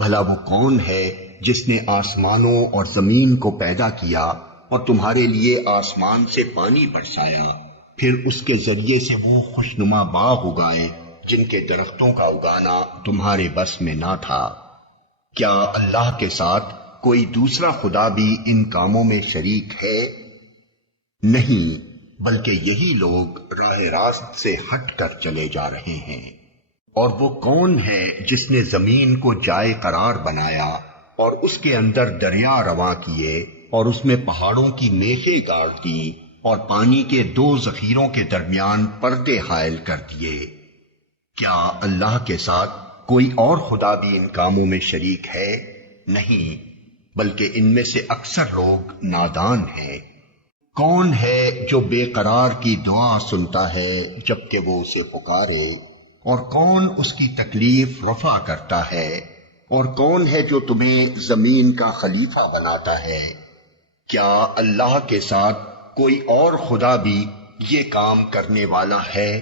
بھلا وہ کون ہے جس نے آسمانوں اور زمین کو پیدا کیا اور تمہارے لیے آسمان سے پانی برسایا، پھر اس کے ذریعے سے وہ خوشنما باغ اگائے جن کے درختوں کا اگانا تمہارے بس میں نہ تھا۔ کیا اللہ کے ساتھ کوئی دوسرا خدا بھی ان کاموں میں شریک ہے؟ نہیں، بلکہ یہی لوگ راہ راست سے ہٹ کر چلے جا رہے ہیں۔ اور وہ کون ہے جس نے زمین کو جائے قرار بنایا اور اس کے اندر دریا رواں کیے اور اس میں پہاڑوں کی میخیں گاڑ دی اور پانی کے دو ذخیروں کے درمیان پردے حائل کر دیے؟ کیا اللہ کے ساتھ کوئی اور خدا بھی ان کاموں میں شریک ہے؟ نہیں، بلکہ ان میں سے اکثر لوگ نادان ہیں۔ کون ہے جو بے قرار کی دعا سنتا ہے جبکہ وہ اسے پکارے؟ اور کون اس کی تکلیف رفع کرتا ہے؟ اور کون ہے جو تمہیں زمین کا خلیفہ بناتا ہے؟ کیا اللہ کے ساتھ کوئی اور خدا بھی یہ کام کرنے والا ہے؟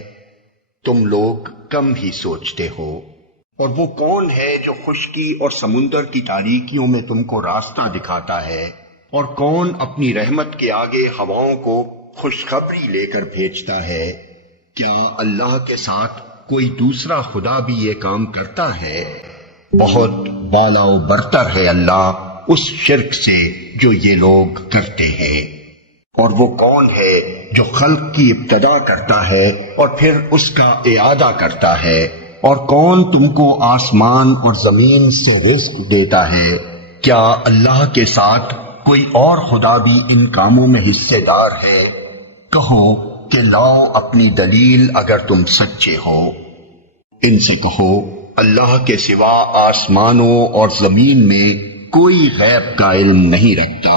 تم لوگ کم ہی سوچتے ہو۔ اور وہ کون ہے جو خشکی اور سمندر کی تاریکیوں میں تم کو راستہ دکھاتا ہے؟ اور کون اپنی رحمت کے آگے ہواؤں کو خوشخبری لے کر بھیجتا ہے؟ کیا اللہ کے ساتھ کوئی دوسرا خدا بھی یہ کام کرتا ہے؟ بہت بالا و برتر ہے اللہ اس شرک سے جو یہ لوگ کرتے ہیں۔ اور وہ کون ہے جو خلق کی ابتدا کرتا ہے اور پھر اس کا اعادہ کرتا ہے؟ اور کون تم کو آسمان اور زمین سے رزق دیتا ہے؟ کیا اللہ کے ساتھ کوئی اور خدا بھی ان کاموں میں حصے دار ہے؟ کہو کہ لاؤ اپنی دلیل اگر تم سچے ہو۔ ان سے کہو اللہ کے سوا آسمانوں اور زمین میں کوئی غیب کا علم نہیں رکھتا،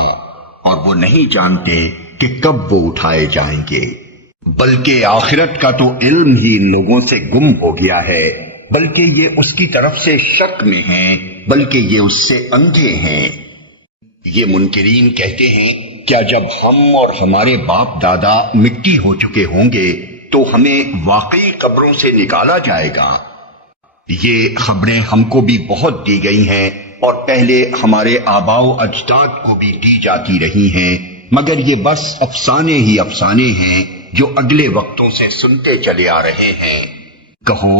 اور وہ نہیں جانتے کہ کب وہ اٹھائے جائیں گے، بلکہ آخرت کا تو علم ہی ان لوگوں سے گم ہو گیا ہے، بلکہ یہ اس کی طرف سے شک میں ہیں، بلکہ یہ اس سے اندھے ہیں۔ یہ منکرین کہتے ہیں کیا جب ہم اور ہمارے باپ دادا مٹی ہو چکے ہوں گے تو ہمیں واقعی قبروں سے نکالا جائے گا؟ یہ خبریں ہم کو بھی بہت دی گئی ہیں اور پہلے ہمارے آباء و اجداد کو بھی دی جاتی رہی ہیں، مگر یہ بس افسانے ہی افسانے ہیں جو اگلے وقتوں سے سنتے چلے آ رہے ہیں۔ کہو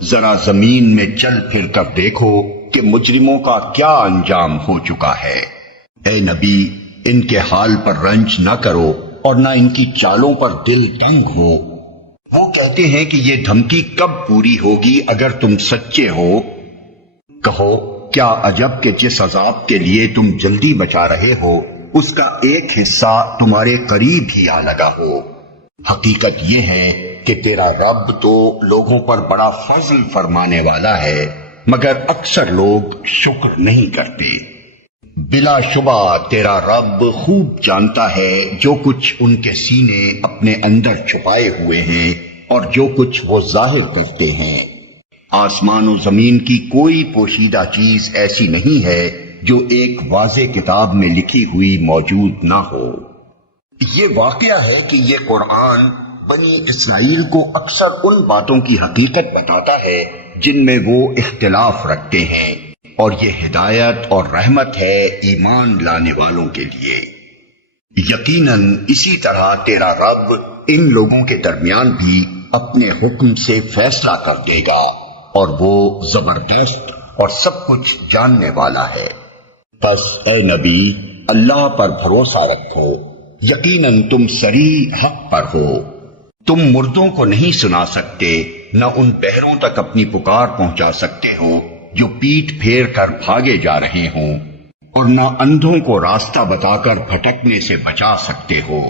ذرا زمین میں چل پھر کر دیکھو کہ مجرموں کا کیا انجام ہو چکا ہے۔ اے نبی، ان کے حال پر رنج نہ کرو اور نہ ان کی چالوں پر دل تنگ ہو۔ وہ کہتے ہیں کہ یہ دھمکی کب پوری ہوگی اگر تم سچے ہو؟ کہو کیا عجب کہ جس عذاب کے لیے تم جلدی بچا رہے ہو اس کا ایک حصہ تمہارے قریب ہی آ لگا ہو۔ حقیقت یہ ہے کہ تیرا رب تو لوگوں پر بڑا فضل فرمانے والا ہے، مگر اکثر لوگ شکر نہیں کرتے۔ بلا شبہ تیرا رب خوب جانتا ہے جو کچھ ان کے سینے اپنے اندر چھپائے ہوئے ہیں اور جو کچھ وہ ظاہر کرتے ہیں۔ آسمان و زمین کی کوئی پوشیدہ چیز ایسی نہیں ہے جو ایک واضح کتاب میں لکھی ہوئی موجود نہ ہو۔ یہ واقعہ ہے کہ یہ قرآن بنی اسرائیل کو اکثر ان باتوں کی حقیقت بتاتا ہے جن میں وہ اختلاف رکھتے ہیں، اور یہ ہدایت اور رحمت ہے ایمان لانے والوں کے لیے۔ یقیناً اسی طرح تیرا رب ان لوگوں کے درمیان بھی اپنے حکم سے فیصلہ کر دے گا، اور وہ زبردست اور سب کچھ جاننے والا ہے۔ پس اے نبی، اللہ پر بھروسہ رکھو، یقیناً تم صریح حق پر ہو۔ تم مردوں کو نہیں سنا سکتے، نہ ان بہروں تک اپنی پکار پہنچا سکتے ہو جو پیٹ پھیر کر بھاگے جا رہے ہوں، اور نہ اندھوں کو راستہ بتا کر بھٹکنے سے بچا سکتے ہو۔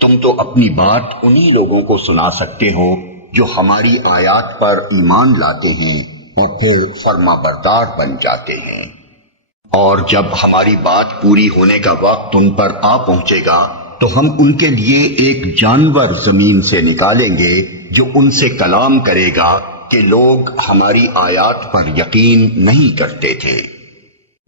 تم تو اپنی بات انہی لوگوں کو سنا سکتے ہو جو ہماری آیات پر ایمان لاتے ہیں اور پھر فرما بردار بن جاتے ہیں۔ اور جب ہماری بات پوری ہونے کا وقت ان پر آ پہنچے گا تو ہم ان کے لیے ایک جانور زمین سے نکالیں گے جو ان سے کلام کرے گا کہ لوگ ہماری آیات پر یقین نہیں کرتے تھے۔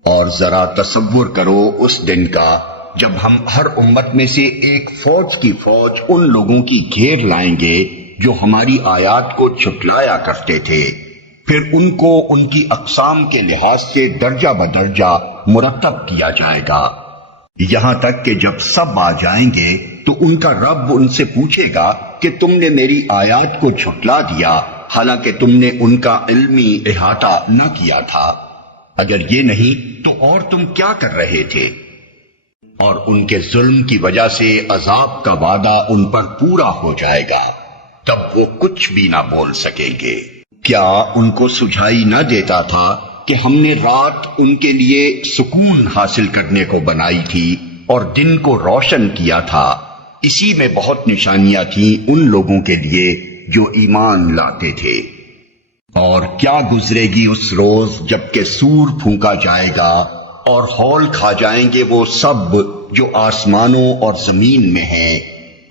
اور ذرا تصور کرو اس دن کا جب ہم ہر امت میں سے ایک فوج کی فوج ان لوگوں کی گھیر لائیں گے جو ہماری آیات کو جھٹلایا کرتے تھے، پھر ان کو ان کی اقسام کے لحاظ سے درجہ بدرجہ مرتب کیا جائے گا، یہاں تک کہ جب سب آ جائیں گے تو ان کا رب ان سے پوچھے گا کہ تم نے میری آیات کو جھٹلا دیا حالانکہ تم نے ان کا علمی احاطہ نہ کیا تھا، اگر یہ نہیں تو اور تم کیا کر رہے تھے؟ اور ان کے ظلم کی وجہ سے عذاب کا وعدہ ان پر پورا ہو جائے گا، تب وہ کچھ بھی نہ بول سکیں گے۔ کیا ان کو سجھائی نہ دیتا تھا کہ ہم نے رات ان کے لیے سکون حاصل کرنے کو بنائی تھی اور دن کو روشن کیا تھا، اسی میں بہت نشانیاں تھیں ان لوگوں کے لیے جو ایمان لاتے تھے۔ اور کیا گزرے گی اس روز جب کہ سور پھونکا جائے گا اور ہول کھا جائیں گے وہ سب جو آسمانوں اور زمین میں ہیں،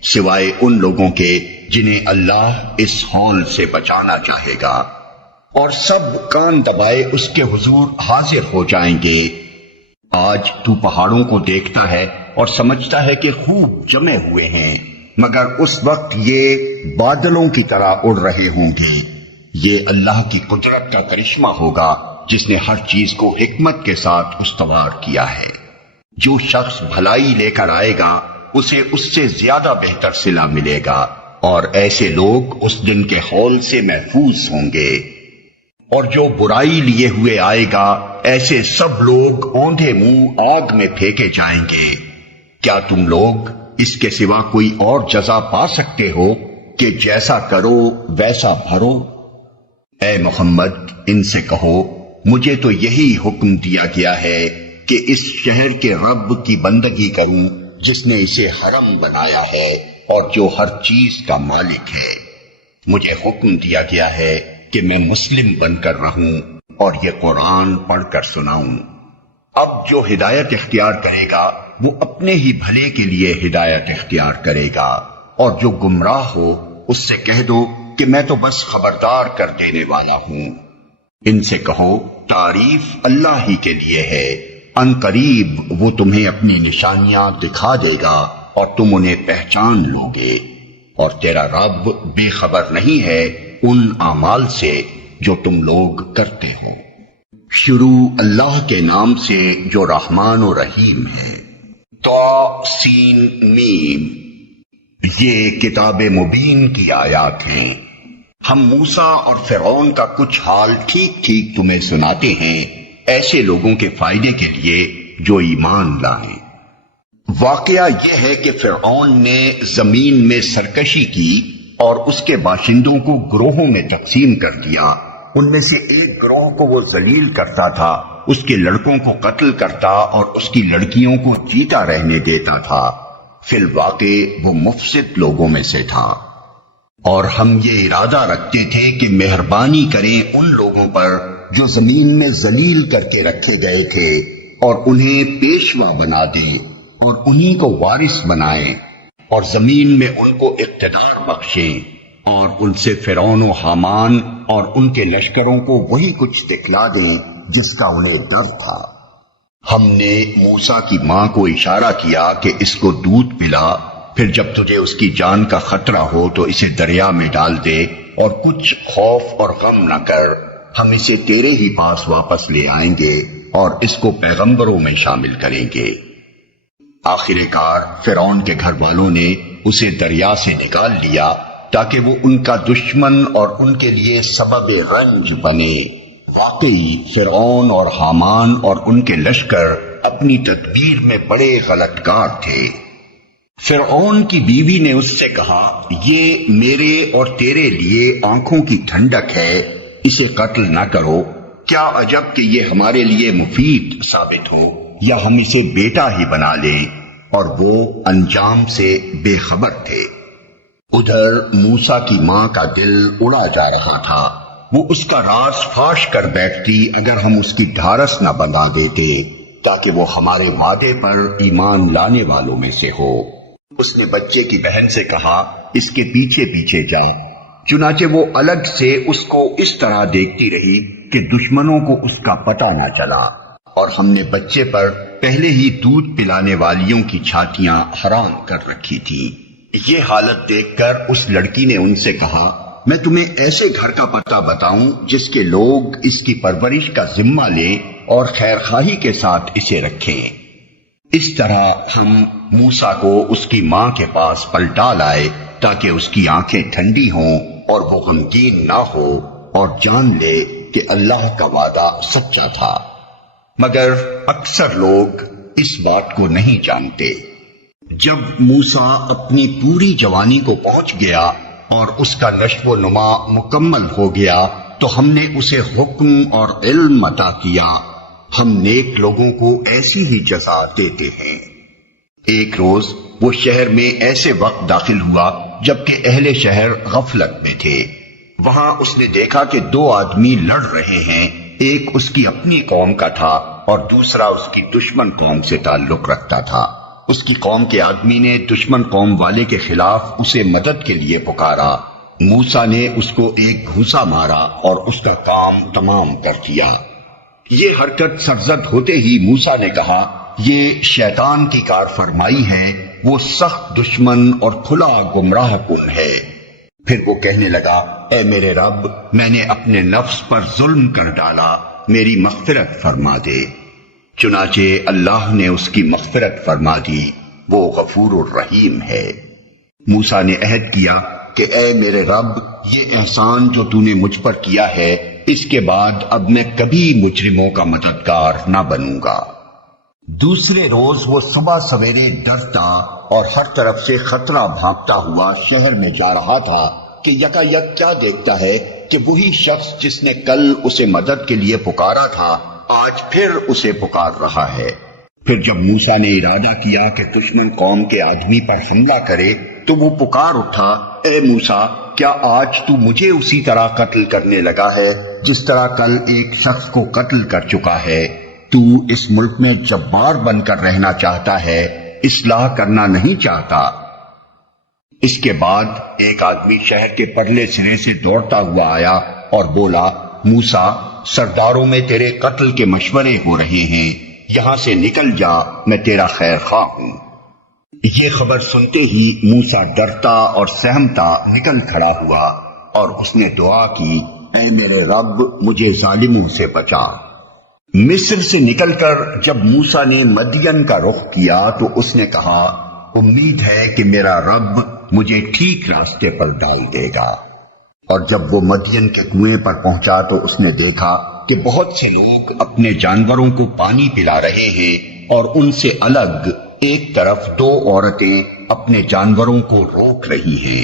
سوائے ان لوگوں کے جنہیں اللہ اس ہول سے بچانا چاہے گا، اور سب کان دبائے اس کے حضور حاضر ہو جائیں گے۔ آج تو پہاڑوں کو دیکھتا ہے اور سمجھتا ہے کہ خوب جمے ہوئے ہیں، مگر اس وقت یہ بادلوں کی طرح اڑ رہے ہوں گے۔ یہ اللہ کی قدرت کا کرشمہ ہوگا جس نے ہر چیز کو حکمت کے ساتھ استوار کیا ہے۔ جو شخص بھلائی لے کر آئے گا اسے اس سے زیادہ بہتر صلہ ملے گا، اور ایسے لوگ اس دن کے ہول سے محفوظ ہوں گے۔ اور جو برائی لیے ہوئے آئے گا ایسے سب لوگ اوندھے منہ آگ میں پھینکے جائیں گے۔ کیا تم لوگ اس کے سوا کوئی اور جزا پا سکتے ہو کہ جیسا کرو ویسا بھرو؟ اے محمد ان سے کہو مجھے تو یہی حکم دیا گیا ہے کہ اس شہر کے رب کی بندگی کروں جس نے اسے حرم بنایا ہے اور جو ہر چیز کا مالک ہے۔ مجھے حکم دیا گیا ہے کہ میں مسلم بن کر رہوں اور یہ قرآن پڑھ کر سناؤں۔ اب جو ہدایت اختیار کرے گا وہ اپنے ہی بھلے کے لیے ہدایت اختیار کرے گا، اور جو گمراہ ہو اس سے کہہ دو کہ میں تو بس خبردار کر دینے والا ہوں۔ ان سے کہو تعریف اللہ ہی کے لیے ہے، ان قریب وہ تمہیں اپنی نشانیاں دکھا دے گا اور تم انہیں پہچان لوگے، اور تیرا رب بے خبر نہیں ہے ان اعمال سے جو تم لوگ کرتے ہو۔ شروع اللہ کے نام سے جو رحمان و رحیم ہے۔ طاسین میم، یہ کتاب مبین کی آیات ہیں۔ ہم موسیٰ اور فرعون کا کچھ حال ٹھیک ٹھیک تمہیں سناتے ہیں، ایسے لوگوں کے فائدے کے لیے جو ایمان لائیں۔ واقعہ یہ ہے کہ فرعون نے زمین میں سرکشی کی اور اس کے باشندوں کو گروہوں میں تقسیم کر دیا۔ ان میں سے ایک گروہ کو وہ ذلیل کرتا تھا، اس کے لڑکوں کو قتل کرتا اور اس کی لڑکیوں کو جیتا رہنے دیتا تھا۔ فی الواقع وہ مفسد لوگوں میں سے تھا۔ اور ہم یہ ارادہ رکھتے تھے کہ مہربانی کریں ان لوگوں پر جو زمین میں ذلیل کر کے رکھے گئے تھے، اور انہیں پیشوا بنا دیں اور انہی کو وارث بنائیں، اور زمین میں ان کو اقتدار بخشیں، اور ان سے فرعون و حامان اور ان کے لشکروں کو وہی کچھ دکھلا دیں جس کا انہیں ڈر تھا۔ ہم نے موسیٰ کی ماں کو اشارہ کیا کہ اس کو دودھ پلا، پھر جب تجھے اس کی جان کا خطرہ ہو تو اسے دریا میں ڈال دے، اور کچھ خوف اور غم نہ کر، ہم اسے تیرے ہی پاس واپس لے آئیں گے اور اس کو پیغمبروں میں شامل کریں گے۔ آخر کار فرعون کے گھر والوں نے اسے دریا سے نکال لیا تاکہ وہ ان کا دشمن اور ان کے لیے سبب رنج بنے۔ واقعی فرعون اور حامان اور ان کے لشکر اپنی تدبیر میں بڑے غلط کار تھے۔ فرعون کی بیوی نے اس سے کہا، یہ میرے اور تیرے لیے آنکھوں کی ٹھنڈک ہے، اسے قتل نہ کرو، کیا عجب کہ یہ ہمارے لیے مفید ثابت ہو، یا ہم اسے بیٹا ہی بنا لیں۔ اور وہ انجام سے بے خبر تھے۔ ادھر موسیٰ کی ماں کا دل اڑا جا رہا تھا، وہ اس کا راز فاش کر بیٹھتی اگر ہم اس کی ڈھارس نہ بندھا دیتے تاکہ وہ ہمارے وعدے پر ایمان لانے والوں میں سے ہو۔ اس نے بچے کی بہن سے کہا، اس کے پیچھے پیچھے جا۔ چنانچہ وہ الگ سے اس کو اس طرح دیکھتی رہی کہ دشمنوں کو اس کا پتہ نہ چلا، اور ہم نے بچے پر پہلے ہی دودھ پلانے والیوں کی چھاتیاں حرام کر رکھی تھی۔ یہ حالت دیکھ کر اس لڑکی نے ان سے کہا، میں تمہیں ایسے گھر کا پتہ بتاؤں جس کے لوگ اس کی پرورش کا ذمہ لیں اور خیرخواہی کے ساتھ اسے رکھیں۔ اس طرح ہم موسیٰ کو اس کی ماں کے پاس پلٹا لائے تاکہ اس کی آنکھیں ٹھنڈی ہوں اور وہ غمگین نہ ہو اور جان لے کہ اللہ کا وعدہ سچا تھا، مگر اکثر لوگ اس بات کو نہیں جانتے۔ جب موسیٰ اپنی پوری جوانی کو پہنچ گیا اور اس کا نشو و نما مکمل ہو گیا تو ہم نے اسے حکم اور علم عطا کیا۔ ہم نیک لوگوں کو ایسی ہی جزا دیتے ہیں۔ ایک روز وہ شہر میں ایسے وقت داخل ہوا جبکہ اہل شہر غفلت میں تھے۔ وہاں اس نے دیکھا کہ دو آدمی لڑ رہے ہیں، ایک اس کی اپنی قوم کا تھا اور دوسرا اس کی دشمن قوم سے تعلق رکھتا تھا۔ اس کی قوم کے آدمی نے دشمن قوم والے کے خلاف اسے مدد کے لیے پکارا۔ موسیٰ نے اس کو ایک گھوسا مارا اور اس کا کام تمام کر دیا۔ یہ حرکت سرزد ہوتے ہی موسیٰ نے کہا، یہ شیطان کی کار فرمائی ہے، وہ سخت دشمن اور کھلا گمراہ کن ہے۔ پھر وہ کہنے لگا، اے میرے رب، میں نے اپنے نفس پر ظلم کر ڈالا، میری مغفرت فرما دے۔ چنانچہ اللہ نے اس کی مغفرت فرما دی، وہ غفور الرحیم ہے۔ موسیٰ نے عہد کیا کہ اے میرے رب، یہ احسان جو تو نے مجھ پر کیا ہے، اس کے بعد اب میں کبھی مجرموں کا مددگار نہ بنوں گا۔ دوسرے روز وہ صبح سویرے ڈرتا اور ہر طرف سے خطرہ بھانپتا ہوا شہر میں جا رہا تھا کہ یکا یک کیا دیکھتا ہے کہ وہی شخص جس نے کل اسے مدد کے لیے پکارا تھا آج پھر اسے پکار رہا ہے۔ پھر جب موسیٰ نے ارادہ کیا کہ دشمن قوم کے آدمی پر حملہ کرے تو وہ پکار اٹھا، اے موسیٰ، کیا آج تو مجھے اسی طرح قتل کرنے لگا ہے جس طرح کل ایک شخص کو قتل کر چکا ہے؟ تو اس ملک میں جبار بن کر رہنا چاہتا ہے، اصلاح کرنا نہیں چاہتا۔ اس کے بعد ایک آدمی شہر کے پرلے سرے سے دوڑتا ہوا آیا اور بولا، موسیٰ، سرداروں میں تیرے قتل کے مشورے ہو رہے ہیں، یہاں سے نکل جا، میں تیرا خیر خواہ ہوں۔ یہ خبر سنتے ہی موسیٰ ڈرتا اور سہمتا نکل کھڑا ہوا اور اس نے دعا کی، اے میرے رب، مجھے ظالموں سے بچا۔ مصر سے نکل کر جب موسیٰ نے مدین کا رخ کیا تو اس نے کہا، امید ہے کہ میرا رب مجھے ٹھیک راستے پر ڈال دے گا۔ اور جب وہ مدین کے کنویں پر پہنچا تو اس نے دیکھا کہ بہت سے لوگ اپنے جانوروں کو پانی پلا رہے ہیں اور ان سے الگ ایک طرف دو عورتیں اپنے جانوروں کو روک رہی ہیں۔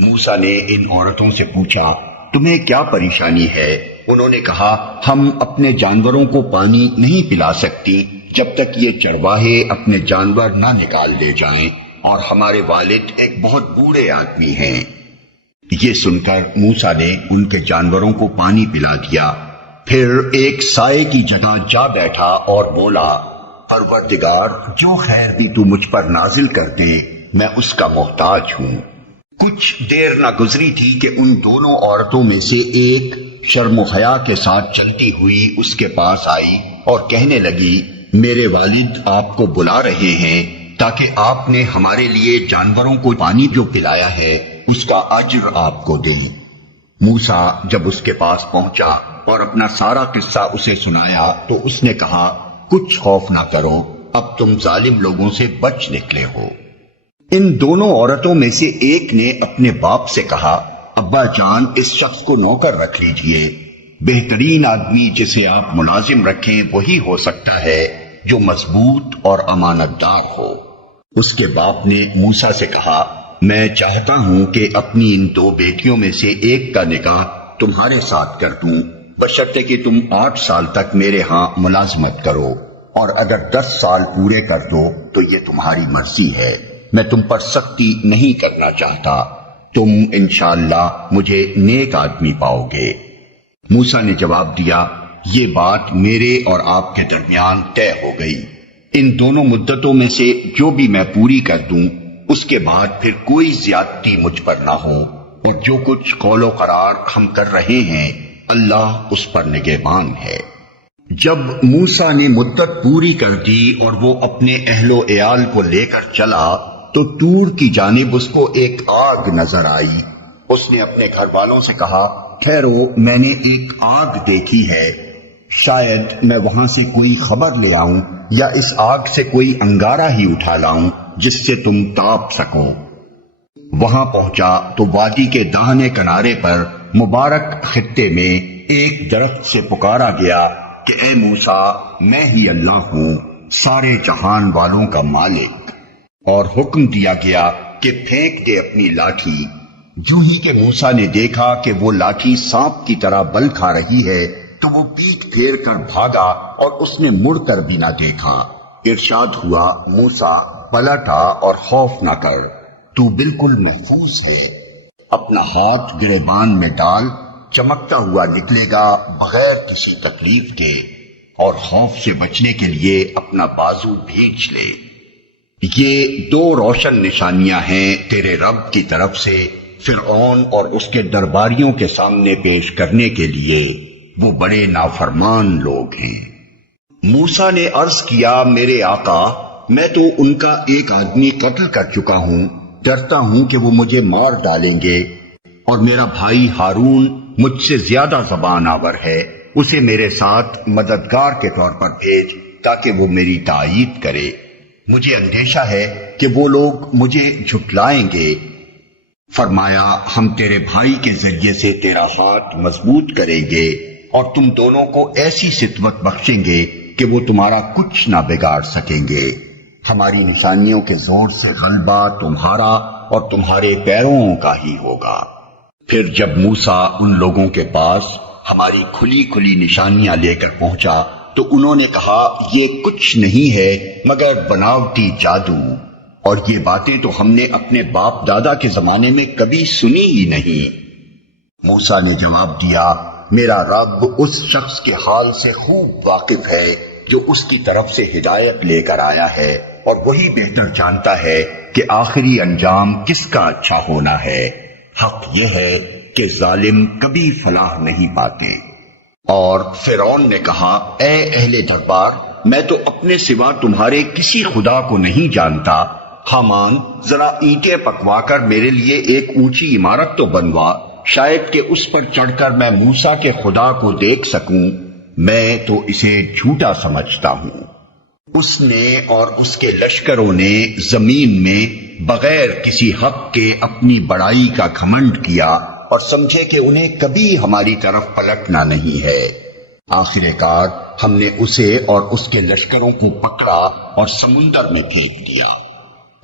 موسیٰ نے ان عورتوں سے پوچھا، تمہیں کیا پریشانی ہے؟ انہوں نے کہا، ہم اپنے جانوروں کو پانی نہیں پلا سکتی جب تک یہ چرواہے اپنے جانور نہ نکال لے جائیں، اور ہمارے والد ایک بہت بوڑھے آدمی ہیں۔ یہ سن کر موسیٰ نے ان کے جانوروں کو پانی پلا دیا، پھر ایک سائے کی جگہ جا بیٹھا اور بولا، پروردگار، جو خیر بھی تو مجھ پر نازل کر دے میں اس کا محتاج ہوں۔ کچھ دیر نہ گزری تھی کہ ان دونوں عورتوں میں سے ایک شرم و حیا کے ساتھ چلتی ہوئی اس کے پاس آئی اور کہنے لگی، میرے والد آپ کو بلا رہے ہیں تاکہ آپ نے ہمارے لیے جانوروں کو پانی جو پلایا ہے اس کا اجر آپ کو دیں۔ موسیٰ جب اس کے پاس پہنچا اور اپنا سارا قصہ اسے سنایا تو اس نے کہا، کچھ خوف نہ کرو، اب تم ظالم لوگوں سے بچ نکلے ہو۔ ان دونوں عورتوں میں سے ایک نے اپنے باپ سے کہا، ابا جان، اس شخص کو نوکر رکھ لیجئے، بہترین آدمی جسے آپ ملازم رکھیں وہی ہو سکتا ہے جو مضبوط اور امانت دار ہو۔ اس کے باپ نے موسیٰ سے کہا، میں چاہتا ہوں کہ اپنی ان دو بیٹیوں میں سے ایک کا نکاح تمہارے ساتھ کر دوں، بشرطے کہ تم 8 سال تک میرے ہاں ملازمت کرو، اور اگر 10 سال پورے کر دو تو یہ تمہاری مرضی ہے، میں تم پر سختی نہیں کرنا چاہتا، تم انشاءاللہ مجھے نیک آدمی پاؤ گے۔ موسیٰ نے جواب دیا، یہ بات میرے اور آپ کے درمیان طے ہو گئی، ان دونوں مدتوں میں سے جو بھی میں پوری کر دوں اس کے بعد پھر کوئی زیادتی مجھ پر نہ ہو، اور جو کچھ قول و قرار ہم کر رہے ہیں اللہ اس پر نگہبان ہے۔ جب موسیٰ نے مدت پوری کر دی اور وہ اپنے اہل و عیال کو لے کر چلا تو طور کی جانب اس کو ایک آگ نظر آئی، اس نے اپنے گھر والوں سے کہا، ٹھہرو، میں نے ایک آگ دیکھی ہے، شاید میں وہاں سے کوئی خبر لے آؤں یا اس آگ سے کوئی انگارہ ہی اٹھا لاؤں جس سے تم تاپ سکو۔ وہاں پہنچا تو وادی کے داہنے کنارے پر مبارک خطے میں ایک درخت سے پکارا گیا کہ اے موسیٰ، میں ہی اللہ ہوں، سارے جہان والوں کا مالک، اور حکم دیا گیا کہ پھینک دے اپنی لاٹھی۔ جو ہی کہ موسیٰ نے دیکھا کہ وہ لاٹھی سانپ کی طرح بل کھا رہی ہے تو وہ پیٹھ پھیر کر بھاگا اور اس نے مڑ کر بھی نہ دیکھا۔ ارشاد ہوا، موسیٰ پلٹا اور خوف نہ کر، تو بالکل محفوظ ہے، اپنا ہاتھ گریبان میں ڈال، چمکتا ہوا نکلے گا بغیر کسی تکلیف کے، اور خوف سے بچنے کے لیے اپنا بازو بھینچ لے۔ یہ دو روشن نشانیاں ہیں تیرے رب کی طرف سے فرعون اور اس کے درباریوں کے سامنے پیش کرنے کے لیے، وہ بڑے نافرمان لوگ ہیں۔ موسیٰ نے عرض کیا، میرے آقا، میں تو ان کا ایک آدمی قتل کر چکا ہوں، ڈرتا ہوں کہ وہ مجھے مار ڈالیں گے، اور میرا بھائی ہارون مجھ سے زیادہ زبان آور ہے، اسے میرے ساتھ مددگار کے طور پر بھیج تاکہ وہ میری تائید کرے۔ مجھے اندیشہ ہے کہ وہ لوگ مجھے جھٹلائیں گے۔ فرمایا، ہم تیرے بھائی کے ذریعے سے تیرا ہاتھ مضبوط کریں گے اور تم دونوں کو ایسی ستوت بخشیں گے کہ وہ تمہارا کچھ نہ بگاڑ سکیں گے۔ ہماری نشانیوں کے زور سے غلبہ تمہارا اور تمہارے پیروں کا ہی ہوگا۔ پھر جب موسیٰ ان لوگوں کے پاس ہماری کھلی کھلی نشانیاں لے کر پہنچا تو انہوں نے کہا، یہ کچھ نہیں ہے مگر بناوٹی جادو، اور یہ باتیں تو ہم نے اپنے باپ دادا کے زمانے میں کبھی سنی ہی نہیں۔ موسیٰ نے جواب دیا، میرا رب اس شخص کے حال سے خوب واقف ہے جو اس کی طرف سے ہدایت لے کر آیا ہے، اور وہی بہتر جانتا ہے کہ آخری انجام کس کا اچھا ہونا ہے۔ حق یہ ہے کہ ظالم کبھی فلاح نہیں پاتے۔ اور فرعون نے کہا، اے اہل دربار، میں تو اپنے سوا تمہارے کسی خدا کو نہیں جانتا۔ حامان، ذرا اینٹیں پکوا کر میرے لیے ایک اونچی عمارت تو بنوا، شاید کہ اس پر چڑھ کر میں موسیٰ کے خدا کو دیکھ سکوں، میں تو اسے جھوٹا سمجھتا ہوں۔ اس نے اور اس کے لشکروں نے زمین میں بغیر کسی حق کے اپنی بڑائی کا گھمنڈ کیا اور سمجھے کہ انہیں کبھی ہماری طرف پلٹنا نہیں ہے۔ آخر کار ہم نے اسے اور اس کے لشکروں کو پکڑا اور سمندر میں پھینک دیا۔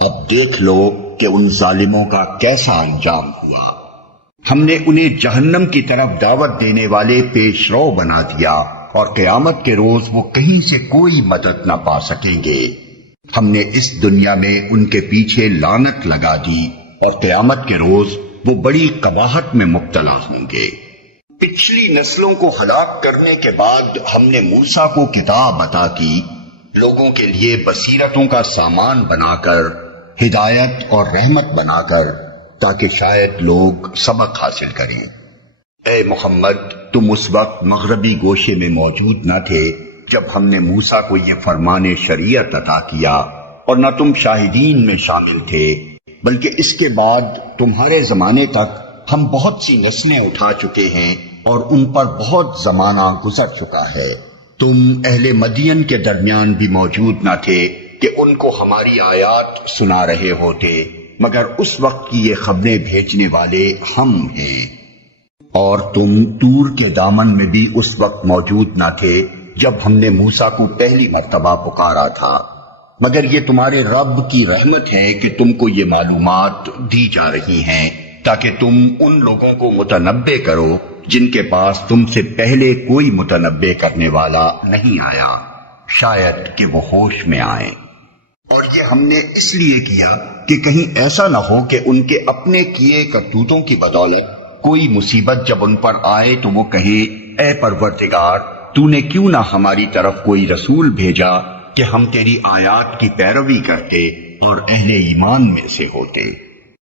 اب دیکھ لو کہ ان ظالموں کا کیسا انجام ہوا۔ ہم نے انہیں جہنم کی طرف دعوت دینے والے پیش رو بنا دیا، اور قیامت کے روز وہ کہیں سے کوئی مدد نہ پا سکیں گے۔ ہم نے اس دنیا میں ان کے پیچھے لعنت لگا دی، اور قیامت کے روز وہ بڑی قباحت میں مبتلا ہوں گے۔ پچھلی نسلوں کو ہلاک کرنے کے بعد ہم نے موسیٰ کو کتاب عطا کی، لوگوں کے لیے بصیرتوں کا سامان بنا کر، ہدایت اور رحمت بنا کر، تاکہ شاید لوگ سبق حاصل کریں۔ اے محمد، تم اس وقت مغربی گوشے میں موجود نہ تھے جب ہم نے موسیٰ کو یہ فرمان شریعت عطا کیا، اور نہ تم شاہدین میں شامل تھے، بلکہ اس کے بعد تمہارے زمانے تک ہم بہت سی نسلیں اٹھا چکے ہیں اور ان پر بہت زمانہ گزر چکا ہے۔ تم اہل مدین کے درمیان بھی موجود نہ تھے کہ ان کو ہماری آیات سنا رہے ہوتے، مگر اس وقت کی یہ خبریں بھیجنے والے ہم ہیں۔ اور تم طور کے دامن میں بھی اس وقت موجود نہ تھے جب ہم نے موسیٰ کو پہلی مرتبہ پکارا تھا، مگر یہ تمہارے رب کی رحمت ہے کہ تم کو یہ معلومات دی جا رہی ہیں تاکہ تم ان لوگوں کو متنبع کرو جن کے پاس تم سے پہلے کوئی متنبع کرنے والا نہیں آیا، شاید کہ وہ ہوش میں آئیں۔ اور یہ ہم نے اس لیے کیا کہ کہیں ایسا نہ ہو کہ ان کے اپنے کیے کرتوتوں کی بدولت کوئی مصیبت جب ان پر آئے تو وہ کہیں، اے پروردگار، تو نے کیوں نہ ہماری طرف کوئی رسول بھیجا کہ ہم تیری آیات کی پیروی کرتے اور اہل ایمان میں سے ہوتے۔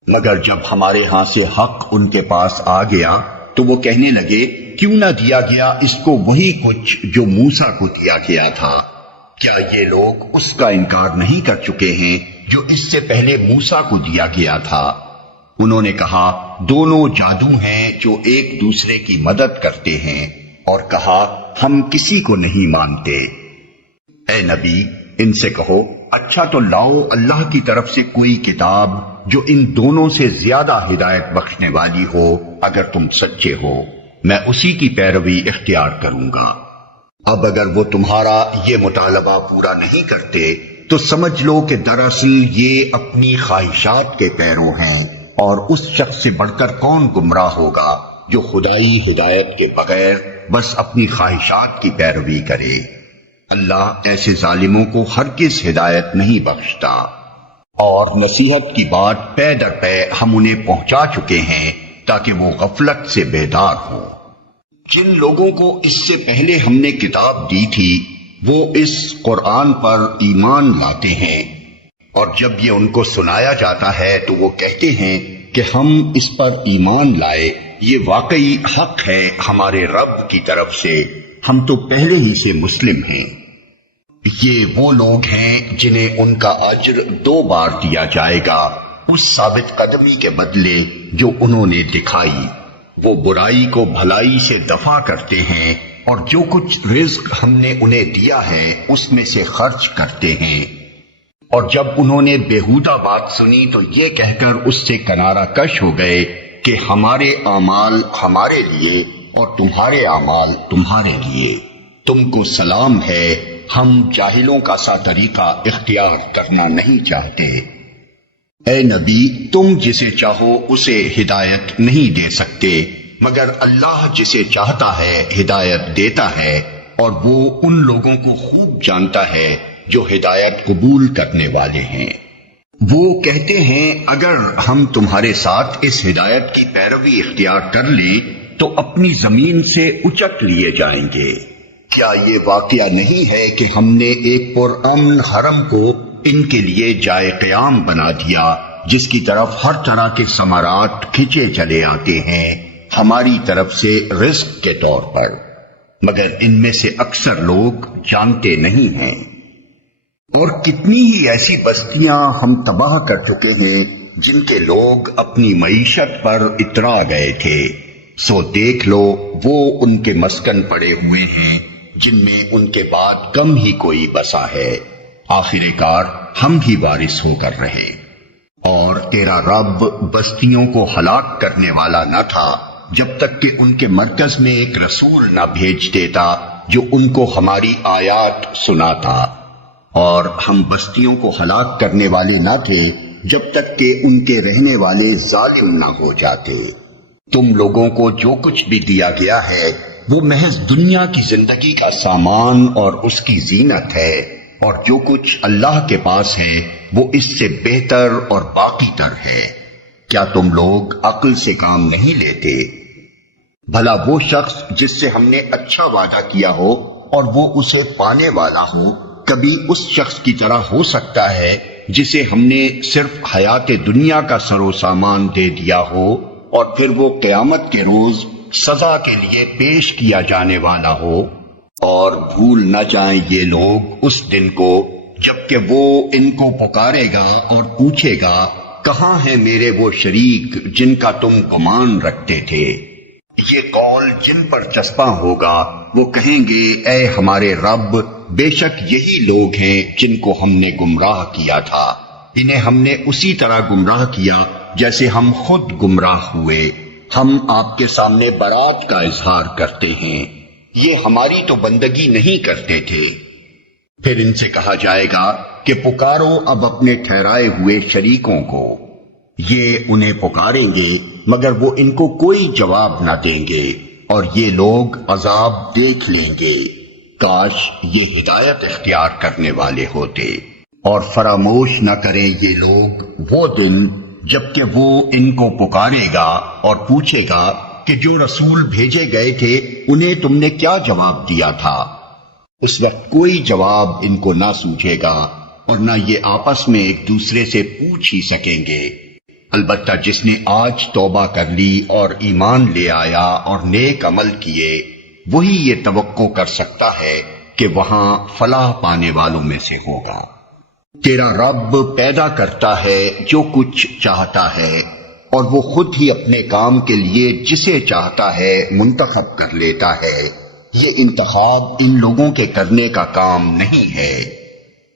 مگر جب ہمارے ہاں سے حق ان کے پاس آ گیا تو وہ کہنے لگے، کیوں نہ دیا گیا اس کو وہی کچھ جو موسیٰ کو دیا گیا تھا؟ کیا یہ لوگ اس کا انکار نہیں کر چکے ہیں جو اس سے پہلے موسیٰ کو دیا گیا تھا؟ انہوں نے کہا دونوں جادو ہیں جو ایک دوسرے کی مدد کرتے ہیں، اور کہا ہم کسی کو نہیں مانتے۔ اے نبی ان سے کہو اچھا تو لاؤ اللہ کی طرف سے کوئی کتاب جو ان دونوں سے زیادہ ہدایت بخشنے والی ہو، اگر تم سچے ہو میں اسی کی پیروی اختیار کروں گا۔ اب اگر وہ تمہارا یہ مطالبہ پورا نہیں کرتے تو سمجھ لو کہ دراصل یہ اپنی خواہشات کے پیرو ہیں، اور اس شخص سے بڑھ کر کون گمراہ ہوگا جو خدائی ہدایت کے بغیر بس اپنی خواہشات کی پیروی کرے۔ اللہ ایسے ظالموں کو ہرگز ہدایت نہیں بخشتا۔ اور نصیحت کی بات پے در پے ہم انہیں پہنچا چکے ہیں تاکہ وہ غفلت سے بیدار ہوں۔ جن لوگوں کو اس سے پہلے ہم نے کتاب دی تھی وہ اس قرآن پر ایمان لاتے ہیں، اور جب یہ ان کو سنایا جاتا ہے تو وہ کہتے ہیں کہ ہم اس پر ایمان لائے، یہ واقعی حق ہے ہمارے رب کی طرف سے، ہم تو پہلے ہی سے مسلم ہیں۔ یہ وہ لوگ ہیں جنہیں ان کا اجر 2 بار دیا جائے گا اس ثابت قدمی کے بدلے جو انہوں نے دکھائی۔ وہ برائی کو بھلائی سے دفع کرتے ہیں، اور جو کچھ رزق ہم نے انہیں دیا ہے اس میں سے خرچ کرتے ہیں۔ اور جب انہوں نے بیہودہ بات سنی تو یہ کہہ کر اس سے کنارہ کش ہو گئے کہ ہمارے اعمال ہمارے لیے اور تمہارے اعمال تمہارے لیے، تم کو سلام ہے، ہم جاہلوں کا سا طریقہ اختیار کرنا نہیں چاہتے۔ اے نبی تم جسے چاہو اسے ہدایت نہیں دے سکتے، مگر اللہ جسے چاہتا ہے ہدایت دیتا ہے، اور وہ ان لوگوں کو خوب جانتا ہے جو ہدایت قبول کرنے والے ہیں۔ وہ کہتے ہیں اگر ہم تمہارے ساتھ اس ہدایت کی پیروی اختیار کر لیں تو اپنی زمین سے اچک لیے جائیں گے۔ کیا یہ واقعہ نہیں ہے کہ ہم نے ایک پرامن حرم کو ان کے لیے جائے قیام بنا دیا، جس کی طرف ہر طرح کے ثمرات کھینچے چلے آتے ہیں ہماری طرف سے رزق کے طور پر، مگر ان میں سے اکثر لوگ جانتے نہیں ہیں۔ اور کتنی ہی ایسی بستیاں ہم تباہ کر چکے ہیں جن کے لوگ اپنی معیشت پر اترا گئے تھے، سو دیکھ لو وہ ان کے مسکن پڑے ہوئے ہیں جن میں ان کے بعد کم ہی کوئی بسا ہے، آخر کار ہم ہی وارث ہو کر رہے۔ اور تیرا رب بستیوں کو ہلاک کرنے والا نہ تھا جب تک کہ ان کے مرکز میں ایک رسول نہ بھیج دیتا جو ان کو ہماری آیات سناتا، اور ہم بستیوں کو ہلاک کرنے والے نہ تھے جب تک کہ ان کے رہنے والے ظالم نہ ہو جاتے۔ تم لوگوں کو جو کچھ بھی دیا گیا ہے وہ محض دنیا کی زندگی کا سامان اور اس کی زینت ہے، اور جو کچھ اللہ کے پاس ہے وہ اس سے بہتر اور باقی تر ہے۔ کیا تم لوگ عقل سے کام نہیں لیتے؟ بھلا وہ شخص جس سے ہم نے اچھا وعدہ کیا ہو اور وہ اسے پانے والا ہو، کبھی اس شخص کی طرح ہو سکتا ہے جسے ہم نے صرف حیات دنیا کا سر و سامان دے دیا ہو، اور پھر وہ قیامت کے روز سزا کے لیے پیش کیا جانے والا ہو؟ اور بھول نہ جائیں یہ لوگ اس دن کو جبکہ وہ ان کو پکارے گا اور پوچھے گا کہاں ہیں میرے وہ شریک جن کا تم گمان رکھتے تھے؟ یہ قول جن پر چسپاں ہوگا وہ کہیں گے اے ہمارے رب، بے شک یہی لوگ ہیں جن کو ہم نے گمراہ کیا تھا، انہیں ہم نے اسی طرح گمراہ کیا جیسے ہم خود گمراہ ہوئے، ہم آپ کے سامنے برات کا اظہار کرتے ہیں، یہ ہماری تو بندگی نہیں کرتے تھے۔ پھر ان سے کہا جائے گا کہ پکارو اب اپنے ٹھہرائے ہوئے شریکوں کو، یہ انہیں پکاریں گے مگر وہ ان کو کوئی جواب نہ دیں گے، اور یہ لوگ عذاب دیکھ لیں گے۔ کاش یہ ہدایت اختیار کرنے والے ہوتے۔ اور فراموش نہ کریں یہ لوگ وہ دن جبکہ وہ ان کو پکارے گا اور پوچھے گا کہ جو رسول بھیجے گئے تھے انہیں تم نے کیا جواب دیا تھا؟ اس وقت کوئی جواب ان کو نہ سوچے گا، اور نہ یہ آپس میں ایک دوسرے سے پوچھ ہی سکیں گے۔ البتہ جس نے آج توبہ کر لی اور ایمان لے آیا اور نیک عمل کیے، وہی یہ توقع کر سکتا ہے کہ وہاں فلاح پانے والوں میں سے ہوگا۔ تیرا رب پیدا کرتا ہے جو کچھ چاہتا ہے، اور وہ خود ہی اپنے کام کے لیے جسے چاہتا ہے منتخب کر لیتا ہے۔ یہ انتخاب ان لوگوں کے کرنے کا کام نہیں ہے۔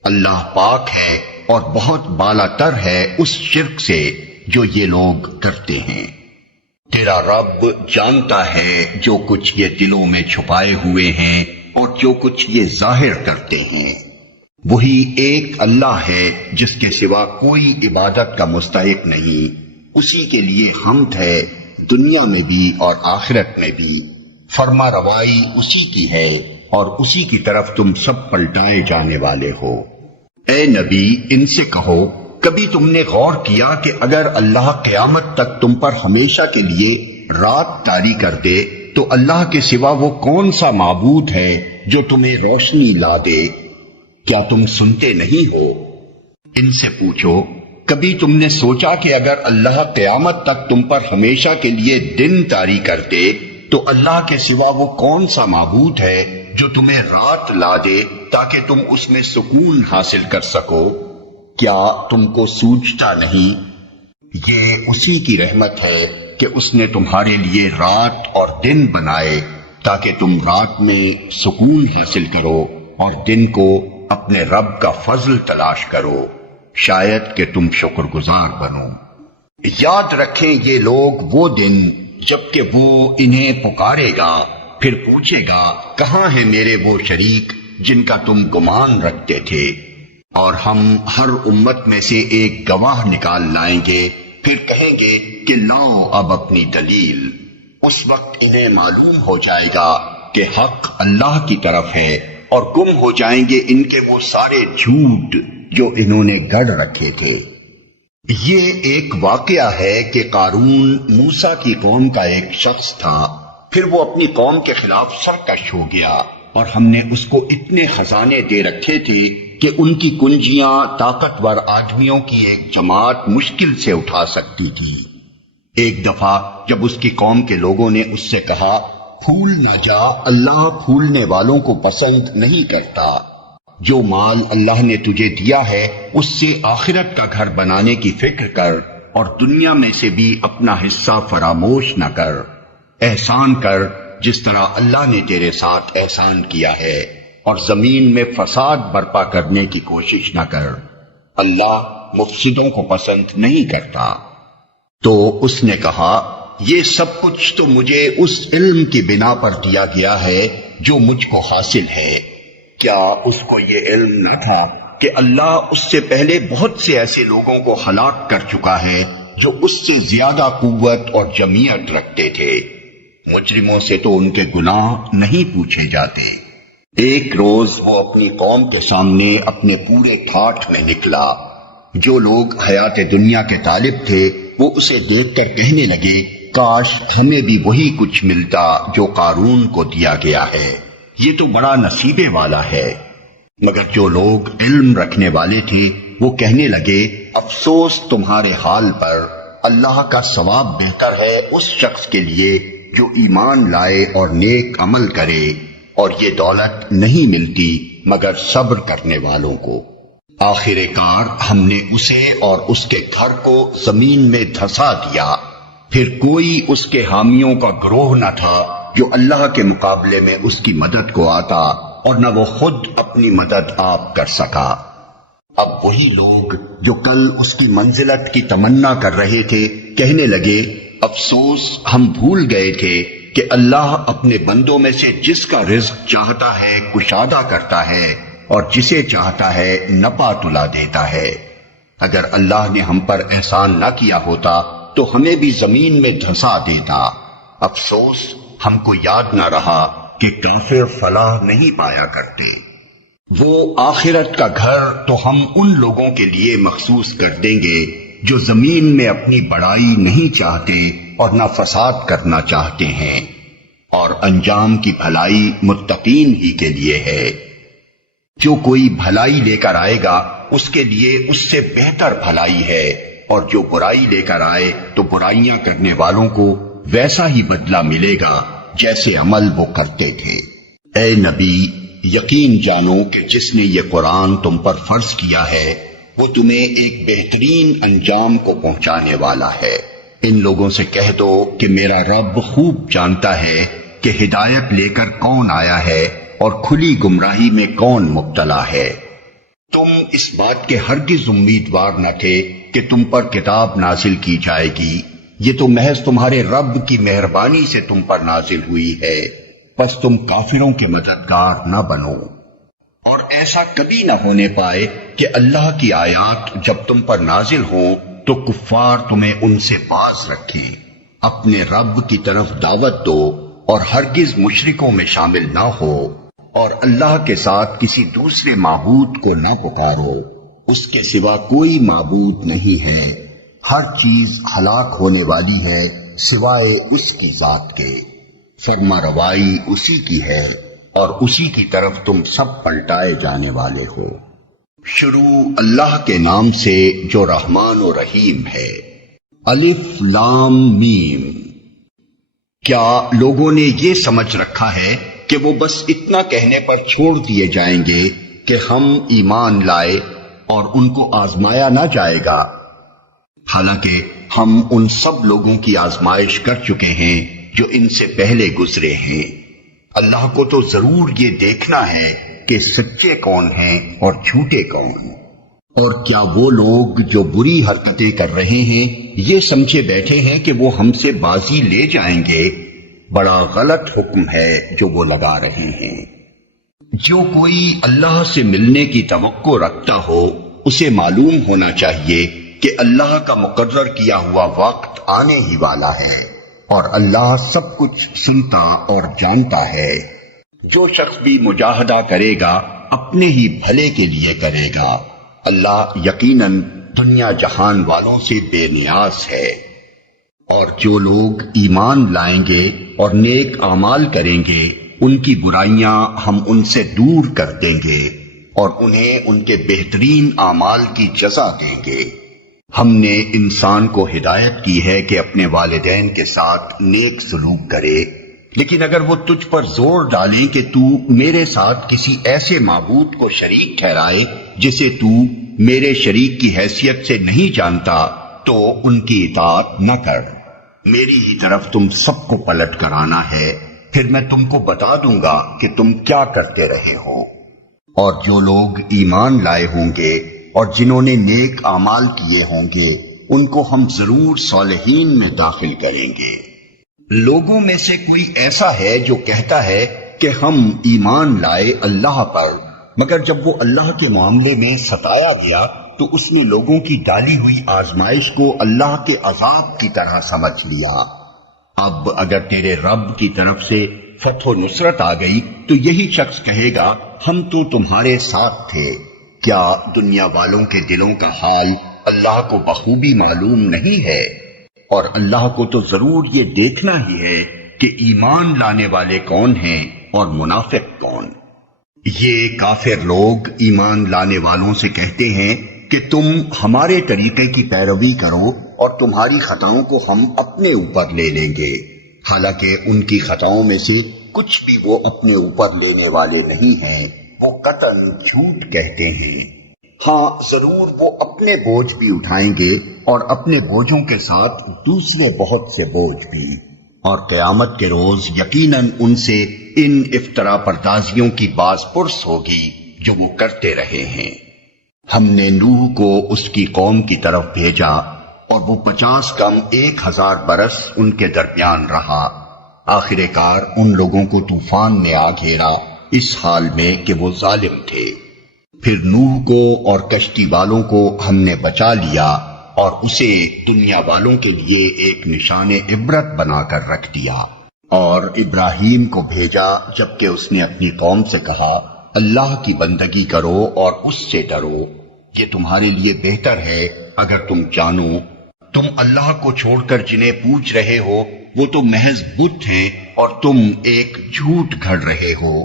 اللہ پاک ہے اور بہت بالا تر ہے اس شرک سے جو یہ لوگ کرتے ہیں۔ تیرا رب جانتا ہے جو کچھ یہ دلوں میں چھپائے ہوئے ہیں اور جو کچھ یہ ظاہر کرتے ہیں۔ وہی ایک اللہ ہے جس کے سوا کوئی عبادت کا مستحق نہیں، اسی کے لیے حمد ہے دنیا میں بھی اور آخرت میں بھی۔ فرما روائی اسی کی ہے اور اسی کی طرف تم سب پلٹائے جانے والے ہو۔ اے نبی ان سے کہو، کبھی تم نے غور کیا کہ اگر اللہ قیامت تک تم پر ہمیشہ کے لیے رات طاری کر دے تو اللہ کے سوا وہ کون سا معبود ہے جو تمہیں روشنی لا دے؟ کیا تم سنتے نہیں ہو؟ ان سے پوچھو، کبھی تم نے سوچا کہ اگر اللہ قیامت تک تم پر ہمیشہ کے لیے دن طاری کر دے تو اللہ کے سوا وہ کون سا معبود ہے جو تمہیں رات لا دے تاکہ تم اس میں سکون حاصل کر سکو؟ کیا تم کو سوچتا نہیں؟ یہ اسی کی رحمت ہے کہ اس نے تمہارے لیے رات اور دن بنائے تاکہ تم رات میں سکون حاصل کرو اور دن کو اپنے رب کا فضل تلاش کرو، شاید کہ تم شکر گزار بنو۔ یاد رکھیں یہ لوگ وہ دن جبکہ وہ انہیں پکارے گا، پھر پوچھے گا کہاں ہے میرے وہ شریک جن کا تم گمان رکھتے تھے، اور ہم ہر امت میں سے ایک گواہ نکال لائیں گے، پھر کہیں گے کہ لاؤ اب اپنی دلیل۔ اس وقت انہیں معلوم ہو جائے گا کہ حق اللہ کی طرف ہے اور گم ہو جائیں گے ان کے وہ سارے جھوٹ جو انہوں نے گڑھ رکھے تھے۔ یہ ایک واقعہ ہے کہ قارون موسیٰ کی قوم کا ایک شخص تھا، پھر وہ اپنی قوم کے خلاف سرکش ہو گیا اور ہم نے اس کو اتنے خزانے دے رکھے تھے کہ ان کی کنجیاں طاقتور آدمیوں کی ایک جماعت مشکل سے اٹھا سکتی تھی۔ ایک دفعہ جب اس کی قوم کے لوگوں نے اس سے کہا، پھول نہ جا، اللہ پھولنے والوں کو پسند نہیں کرتا۔ جو مال اللہ نے تجھے دیا ہے اس سے آخرت کا گھر بنانے کی فکر کر اور دنیا میں سے بھی اپنا حصہ فراموش نہ کر۔ احسان کر جس طرح اللہ نے تیرے ساتھ احسان کیا ہے، اور زمین میں فساد برپا کرنے کی کوشش نہ کر، اللہ مفسدوں کو پسند نہیں کرتا۔ تو اس نے کہا، یہ سب کچھ تو مجھے اس علم کی بنا پر دیا گیا ہے جو مجھ کو حاصل ہے۔ کیا اس کو یہ علم نہ تھا کہ اللہ اس سے پہلے بہت سے ایسے لوگوں کو ہلاک کر چکا ہے جو اس سے زیادہ قوت اور جمعیت رکھتے تھے؟ مجرموں سے تو ان کے گناہ نہیں پوچھے جاتے۔ ایک روز وہ اپنی قوم کے سامنے اپنے پورے ٹھاٹھ میں نکلا۔ جو لوگ حیات دنیا کے طالب تھے وہ اسے دیکھ کر کہنے لگے، کاش ہمیں بھی وہی کچھ ملتا جو قارون کو دیا گیا ہے، یہ تو بڑا نصیبے والا ہے۔ مگر جو لوگ علم رکھنے والے تھے وہ کہنے لگے، افسوس تمہارے حال پر، اللہ کا ثواب بہتر ہے اس شخص کے لیے جو ایمان لائے اور نیک عمل کرے، اور یہ دولت نہیں ملتی مگر صبر کرنے والوں کو۔ آخر کار ہم نے اسے اور اس کے گھر کو زمین میں دھسا دیا، پھر کوئی اس کے حامیوں کا گروہ نہ تھا جو اللہ کے مقابلے میں اس کی مدد کو آتا، اور نہ وہ خود اپنی مدد آپ کر سکا۔ اب وہی لوگ جو کل اس کی منزلت کی تمنا کر رہے تھے کہنے لگے، افسوس ہم بھول گئے تھے کہ اللہ اپنے بندوں میں سے جس کا رزق چاہتا ہے کشادہ کرتا ہے اور جسے چاہتا ہے نپا تلا دیتا ہے۔ اگر اللہ نے ہم پر احسان نہ کیا ہوتا تو ہمیں بھی زمین میں دھسا دیتا۔ افسوس ہم کو یاد نہ رہا کہ کافر فلاح نہیں پایا کرتے۔ وہ آخرت کا گھر تو ہم ان لوگوں کے لیے مخصوص کر دیں گے جو زمین میں اپنی بڑائی نہیں چاہتے اور نہ فساد کرنا چاہتے ہیں، اور انجام کی بھلائی متقین ہی کے لیے ہے۔ جو کوئی بھلائی لے کر آئے گا اس کے لیے اس سے بہتر بھلائی ہے، اور جو برائی لے کر آئے تو برائیاں کرنے والوں کو ویسا ہی بدلہ ملے گا جیسے عمل وہ کرتے تھے۔ اے نبی، یقین جانو کہ جس نے یہ قرآن تم پر فرض کیا ہے وہ تمہیں ایک بہترین انجام کو پہنچانے والا ہے۔ ان لوگوں سے کہہ دو کہ میرا رب خوب جانتا ہے کہ ہدایت لے کر کون آیا ہے اور کھلی گمراہی میں کون مبتلا ہے۔ تم اس بات کے ہرگز امیدوار نہ تھے کہ تم پر کتاب نازل کی جائے گی، یہ تو محض تمہارے رب کی مہربانی سے تم پر نازل ہوئی ہے، پس تم کافروں کے مددگار نہ بنو۔ اور ایسا کبھی نہ ہونے پائے کہ اللہ کی آیات جب تم پر نازل ہوں تو کفار تمہیں ان سے باز رکھیں۔ اپنے رب کی طرف دعوت دو اور ہرگز مشرکوں میں شامل نہ ہو، اور اللہ کے ساتھ کسی دوسرے معبود کو نہ پکارو، اس کے سوا کوئی معبود نہیں ہے، ہر چیز ہلاک ہونے والی ہے سوائے اس کی ذات کے، فرما روائی اسی کی ہے اور اسی کی طرف تم سب پلٹائے جانے والے ہو۔ شروع اللہ کے نام سے جو رحمان و رحیم ہے۔ الف لام میم۔ کیا لوگوں نے یہ سمجھ رکھا ہے کہ وہ بس اتنا کہنے پر چھوڑ دیے جائیں گے کہ ہم ایمان لائے اور ان کو آزمایا نہ جائے گا؟ حالانکہ ہم ان سب لوگوں کی آزمائش کر چکے ہیں جو ان سے پہلے گزرے ہیں۔ اللہ کو تو ضرور یہ دیکھنا ہے کہ سچے کون ہیں اور جھوٹے کون۔ اور کیا وہ لوگ جو بری حرکتیں کر رہے ہیں یہ سمجھے بیٹھے ہیں کہ وہ ہم سے بازی لے جائیں گے؟ بڑا غلط حکم ہے جو وہ لگا رہے ہیں۔ جو کوئی اللہ سے ملنے کی توقع رکھتا ہو اسے معلوم ہونا چاہیے کہ اللہ کا مقرر کیا ہوا وقت آنے ہی والا ہے، اور اللہ سب کچھ سنتا اور جانتا ہے۔ جو شخص بھی مجاہدہ کرے گا اپنے ہی بھلے کے لیے کرے گا، اللہ یقیناً دنیا جہان والوں سے بے نیاز ہے۔ اور جو لوگ ایمان لائیں گے اور نیک اعمال کریں گے ان کی برائیاں ہم ان سے دور کر دیں گے اور انہیں ان کے بہترین اعمال کی جزا دیں گے۔ ہم نے انسان کو ہدایت کی ہے کہ اپنے والدین کے ساتھ نیک سلوک کرے، لیکن اگر وہ تجھ پر زور ڈالیں کہ تو میرے ساتھ کسی ایسے معبود کو شریک ٹھہرائے جسے تو میرے شریک کی حیثیت سے نہیں جانتا تو ان کی اطاعت نہ کر۔ میری ہی طرف تم سب کو پلٹ کر آنا ہے، پھر میں تم کو بتا دوں گا کہ تم کیا کرتے رہے ہو۔ اور جو لوگ ایمان لائے ہوں گے اور جنہوں نے نیک اعمال کیے ہوں گے ان کو ہم ضرور صالحین میں داخل کریں گے۔ لوگوں میں سے کوئی ایسا ہے جو کہتا ہے کہ ہم ایمان لائے اللہ پر، مگر جب وہ اللہ کے معاملے میں ستایا گیا تو اس نے لوگوں کی ڈالی ہوئی آزمائش کو اللہ کے عذاب کی طرح سمجھ لیا۔ اب اگر تیرے رب کی طرف سے فتح و نصرت آ گئی تو یہی شخص کہے گا ہم تو تمہارے ساتھ تھے۔ کیا دنیا والوں کے دلوں کا حال اللہ کو بخوبی معلوم نہیں ہے؟ اور اللہ کو تو ضرور یہ دیکھنا ہی ہے کہ ایمان لانے والے کون ہیں اور منافق کون۔ یہ کافر لوگ ایمان لانے والوں سے کہتے ہیں کہ تم ہمارے طریقے کی پیروی کرو اور تمہاری خطاؤں کو ہم اپنے اوپر لے لیں گے، حالانکہ ان کی خطاؤں میں سے کچھ بھی وہ اپنے اوپر لینے والے نہیں ہیں، وہ قطعاً جھوٹ کہتے ہیں۔ ہاں ضرور وہ اپنے بوجھ بھی اٹھائیں گے اور اپنے بوجھوں کے ساتھ دوسرے بہت سے بوجھ بھی، اور قیامت کے روز یقیناً ان سے ان افطرا پردازیوں کی باز پرس ہوگی جو وہ کرتے رہے ہیں۔ ہم نے نوح کو اس کی قوم کی طرف بھیجا اور وہ 50 کم 1000 برس ان کے درمیان رہا۔ آخر کار ان لوگوں کو طوفان نے آ گھیرا اس حال میں کہ وہ ظالم تھے۔ پھر نوح کو اور کشتی والوں کو ہم نے بچا لیا اور اسے دنیا والوں کے لیے ایک نشان عبرت بنا کر رکھ دیا۔ اور ابراہیم کو بھیجا جبکہ اس نے اپنی قوم سے کہا اللہ کی بندگی کرو اور اس سے ڈرو، یہ تمہارے لیے بہتر ہے اگر تم جانو۔ تم اللہ کو چھوڑ کر جنہیں پوچھ رہے ہو وہ تو محض بت ہیں اور تم ایک جھوٹ گھڑ رہے ہو۔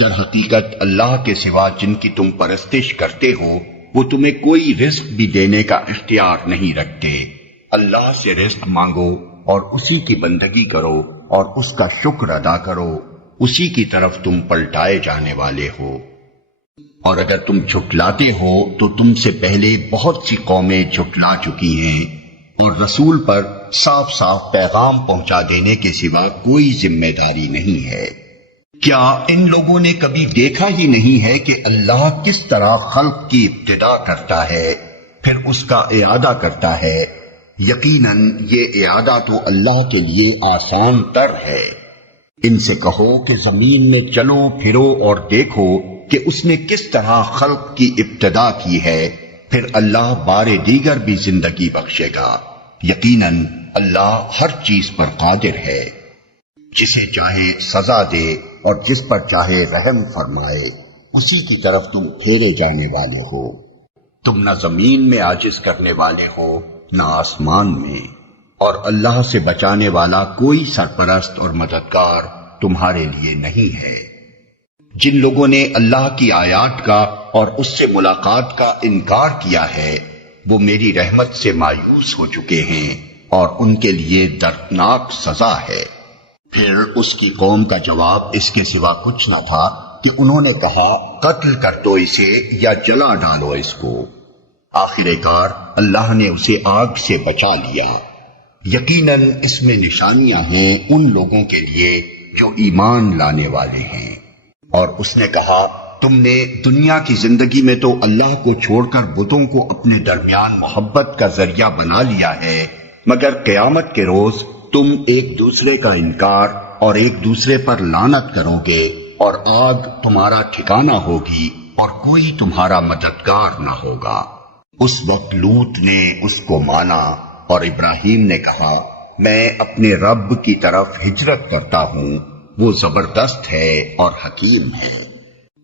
در حقیقت اللہ کے سوا جن کی تم پرستش کرتے ہو وہ تمہیں کوئی رزق بھی دینے کا اختیار نہیں رکھتے۔ اللہ سے رزق مانگو اور اسی کی بندگی کرو اور اس کا شکر ادا کرو، اسی کی طرف تم پلٹائے جانے والے ہو۔ اور اگر تم جھٹلاتے ہو تو تم سے پہلے بہت سی قومیں جھٹلا چکی ہیں، اور رسول پر صاف صاف پیغام پہنچا دینے کے سوا کوئی ذمہ داری نہیں ہے۔ کیا ان لوگوں نے کبھی دیکھا ہی نہیں ہے کہ اللہ کس طرح خلق کی ابتدا کرتا ہے پھر اس کا اعادہ کرتا ہے؟ یقیناً یہ اعادہ تو اللہ کے لیے آسان تر ہے۔ ان سے کہو کہ زمین میں چلو پھرو اور دیکھو کہ اس نے کس طرح خلق کی ابتدا کی ہے، پھر اللہ بار دیگر بھی زندگی بخشے گا۔ یقیناً اللہ ہر چیز پر قادر ہے۔ جسے چاہے سزا دے اور جس پر چاہے رحم فرمائے، اسی کی طرف تم پھیرے جانے والے ہو۔ تم نہ زمین میں عاجز کرنے والے ہو نہ آسمان میں، اور اللہ سے بچانے والا کوئی سرپرست اور مددگار تمہارے لیے نہیں ہے۔ جن لوگوں نے اللہ کی آیات کا اور اس سے ملاقات کا انکار کیا ہے، وہ میری رحمت سے مایوس ہو چکے ہیں اور ان کے لیے دردناک سزا ہے۔ پھر اس کی قوم کا جواب اس کے سوا کچھ نہ تھا کہ انہوں نے کہا قتل کر دو اسے یا جلا ڈالو اس کو۔ آخر کار اللہ نے اسے آگ سے بچا لیا۔ یقیناً اس میں نشانیاں ہیں ان لوگوں کے لیے جو ایمان لانے والے ہیں۔ اور اس نے کہا تم نے دنیا کی زندگی میں تو اللہ کو چھوڑ کر بتوں کو اپنے درمیان محبت کا ذریعہ بنا لیا ہے، مگر قیامت کے روز تم ایک دوسرے کا انکار اور ایک دوسرے پر لعنت کرو گے اور آگ تمہارا ٹھکانہ ہوگی اور کوئی تمہارا مددگار نہ ہوگا۔ اس وقت لوط نے اس کو مانا اور ابراہیم نے کہا میں اپنے رب کی طرف ہجرت کرتا ہوں، وہ زبردست ہے اور حکیم ہے۔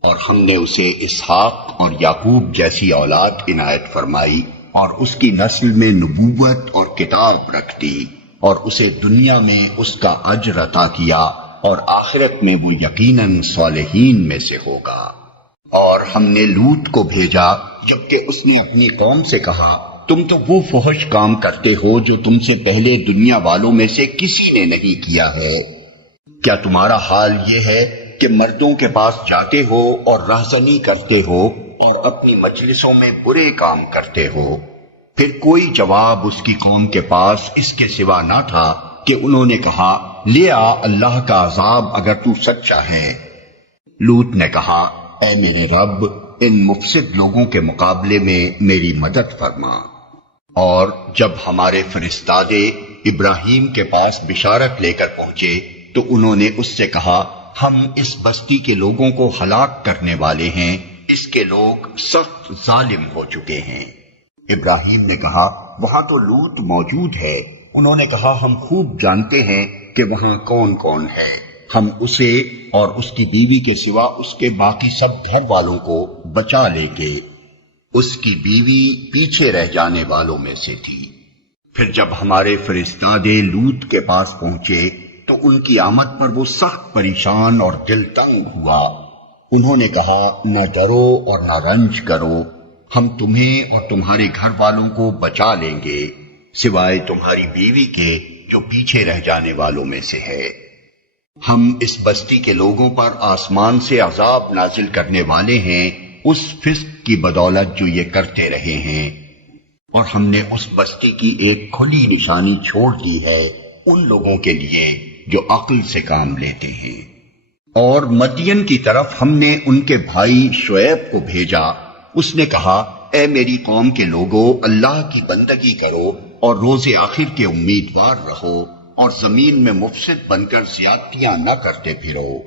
اور ہم نے اسے اسحاق اور یعقوب جیسی اولاد عنایت فرمائی اور اس کی نسل میں نبوت اور کتاب رکھ دی، اور اسے دنیا میں اس کا اجر عطا کیا اور آخرت میں وہ یقیناً صالحین میں سے ہوگا۔ اور ہم نے لوط کو بھیجا جبکہ اس نے اپنی قوم سے کہا تم تو وہ فحش کام کرتے ہو جو تم سے پہلے دنیا والوں میں سے کسی نے نہیں کیا ہے۔ کیا تمہارا حال یہ ہے کہ مردوں کے پاس جاتے ہو اور رہزنی کرتے ہو اور اپنی مجلسوں میں برے کام کرتے ہو؟ پھر کوئی جواب اس کی قوم کے پاس اس کے سوا نہ تھا کہ انہوں نے کہا لے آ اللہ کا عذاب اگر تو سچا ہے۔ لوط نے کہا اے میرے رب ان مفسد لوگوں کے مقابلے میں میری مدد فرما۔ اور جب ہمارے فرستادے ابراہیم کے پاس بشارت لے کر پہنچے تو انہوں نے اس سے کہا ہم اس بستی کے لوگوں کو ہلاک کرنے والے ہیں، اس کے لوگ سخت ظالم ہو چکے ہیں۔ ابراہیم نے کہا وہاں تو لوط موجود ہے۔ انہوں نے کہا ہم خوب جانتے ہیں کہ وہاں کون کون ہے، ہم اسے اور اس کی بیوی کے سوا اس کے باقی سب گھر والوں کو بچا لیں گے۔ اس کی بیوی پیچھے رہ جانے والوں میں سے تھی۔ پھر جب ہمارے فرستادے لوط کے پاس پہنچے تو ان کی آمد پر وہ سخت پریشان اور دل تنگ ہوا۔ انہوں نے کہا نہ ڈرو اور نہ رنج کرو، ہم تمہیں اور تمہارے گھر والوں کو بچا لیں گے سوائے تمہاری بیوی کے جو پیچھے رہ جانے والوں میں سے ہے۔ ہم اس بستی کے لوگوں پر آسمان سے عذاب نازل کرنے والے ہیں اس فسق کی بدولت جو یہ کرتے رہے ہیں، اور ہم نے اس بستی کی ایک کھلی نشانی چھوڑ دی ہے ان لوگوں کے لیے جو عقل سے کام لیتے ہیں۔ اور مدین کی طرف ہم نے ان کے بھائی شعیب کو بھیجا، اس نے کہا اے میری قوم کے لوگوں اللہ کی بندگی کرو اور روز آخر کے امیدوار رہو اور زمین میں مفسد بن کر زیادتیاں نہ کرتے پھرو،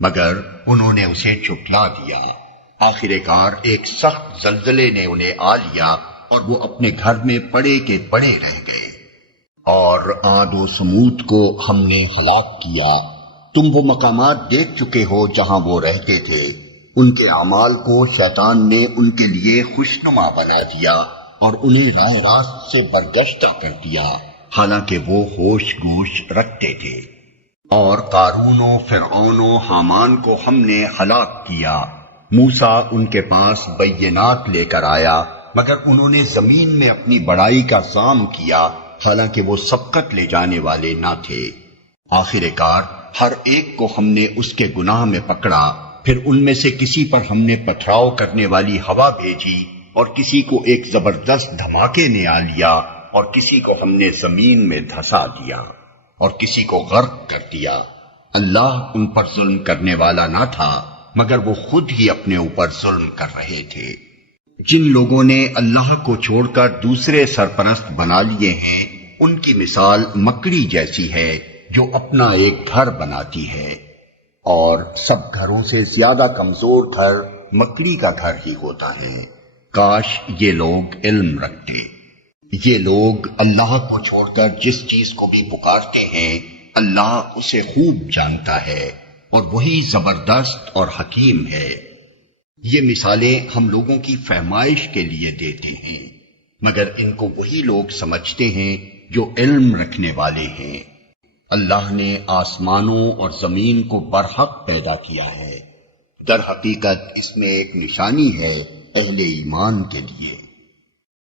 مگر انہوں نے اسے جھٹلا دیا۔ آخر کار ایک سخت زلزلے نے انہیں آ لیا اور وہ اپنے گھر میں پڑے کے پڑے رہ گئے۔ اور عاد و سمود کو ہم نے ہلاک کیا، تم وہ مقامات دیکھ چکے ہو جہاں وہ رہتے تھے۔ ان کے اعمال کو شیطان نے ان کے لیے خوشنما بنا دیا اور انہیں راہ راست سے برگشتہ کر دیا، حالانکہ وہ ہوش گوش رکھتے تھے۔ اور قارون و فرعون و حامان کو ہم نے ہلاک کیا۔ موسیٰ ان کے پاس بینات لے کر آیا، مگر انہوں نے زمین میں اپنی بڑائی کا ظام کیا، حالانکہ وہ سبقت لے جانے والے نہ تھے۔ آخر کار ہر ایک کو ہم نے اس کے گناہ میں پکڑا، پھر ان میں سے کسی پر ہم نے پتھراؤ کرنے والی ہوا بھیجی اور کسی کو ایک زبردست دھماکے نے آ لیا اور کسی کو ہم نے زمین میں دھسا دیا اور کسی کو غرق کر دیا۔ اللہ ان پر ظلم کرنے والا نہ تھا مگر وہ خود ہی اپنے اوپر ظلم کر رہے تھے۔ جن لوگوں نے اللہ کو چھوڑ کر دوسرے سرپرست بنا لیے ہیں ان کی مثال مکڑی جیسی ہے جو اپنا ایک گھر بناتی ہے، اور سب گھروں سے زیادہ کمزور گھر مکڑی کا گھر ہی ہوتا ہے۔ کاش یہ لوگ علم رکھتے۔ یہ لوگ اللہ کو چھوڑ کر جس چیز کو بھی پکارتے ہیں اللہ اسے خوب جانتا ہے اور وہی زبردست اور حکیم ہے۔ یہ مثالیں ہم لوگوں کی فہمائش کے لیے دیتے ہیں مگر ان کو وہی لوگ سمجھتے ہیں جو علم رکھنے والے ہیں۔ اللہ نے آسمانوں اور زمین کو برحق پیدا کیا ہے، در حقیقت اس میں ایک نشانی ہے اہل ایمان کے لیے۔